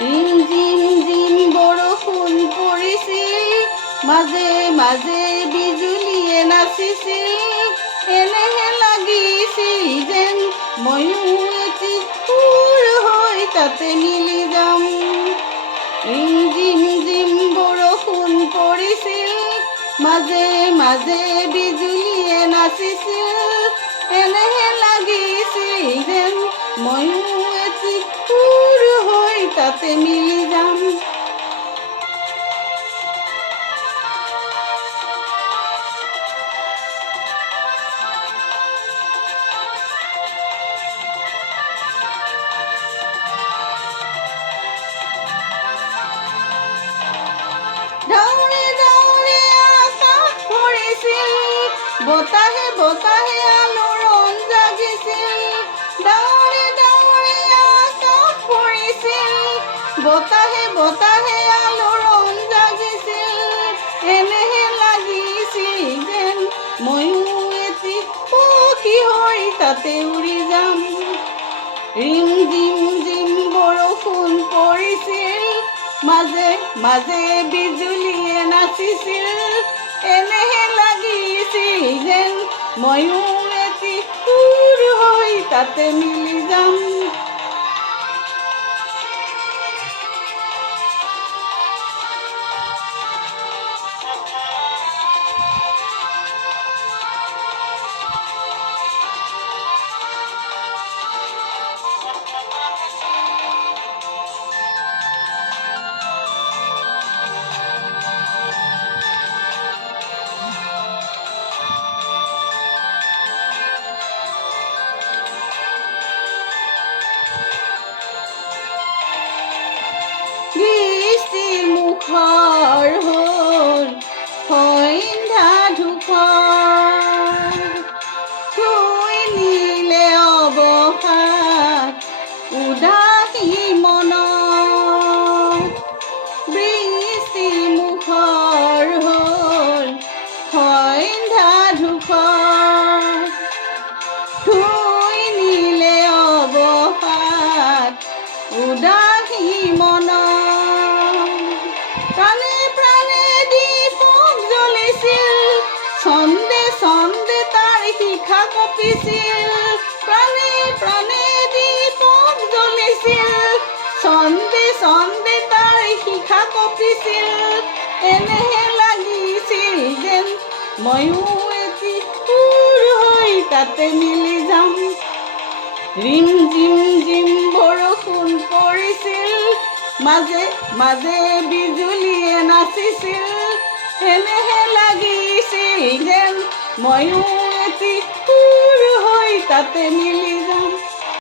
Rim gym gym বৰষুণ পৰিছিল, মাজে মাজে বিজুলীয়ে নাচিছিল। এনেহে লাগিছিল যেন ময়ো এটি সুৰ হৈ তাতে মিলি যাম। ৰিম জিম জিম বৰষুণ পৰিছিল, মাজে মাজে বিজুলীয়ে নাচিছিল। এনেহে লাগিছিল যেন ময়ো এটি সুৰ হৈ তাতে মিলি যাম। ডাউৰে ডাউৰে আকাশ ভৰিছিল, বতাহে বতাহে আলোড়ন জাগিছিল। ডাউৰে ডাউৰে আকাশ ভৰিছিল, বতাহে বতাহে আলোড়ন জাগিছিল। এনেহে লাগিছিল যেন ময়ো এটি পক্ষী হৈ তাতে উৰি যাম। ৰিম জিম জিম বৰষুণ পৰিছিল, মাজে মাজে বিজুলীয়ে নাচিছিল। এনেহে লাগিছিল যেন ময়ো এটি সুৰ হৈ তাতে মিলি যাম। বৃষ্টি মুখৰ হ'ল সন্ধ্যা ধূসৰ, থৈ নিলে অৱসাদ উদাসী মনত। বৃষ্টি মুখৰ হ'ল সন্ধ্যা ধূসৰ, থৈ নিলে অৱসাদ উদাসী মনত। প্ৰাণে প্ৰাণে দীপক জ্বলিছিল, ছন্দে ছন্দে তাৰ শিখা কঁপিছিল। প্ৰাণে প্ৰাণে দীপক জ্বলিছিল, ছন্দে ছন্দে তাৰ শিখা কঁপিছিল। এনেহে লাগিছিল যেন ময়ো এটি সুৰ হৈ তাতে মিলি যাম। ৰিম জিম জিম বৰষুণ পৰিছিল, মাজে মাজে বিজুলীয়ে নাচিছিল। এনেহে লাগিছিল যেন ময়ো এটি সুৰ হৈ তাতে মিলি যাম।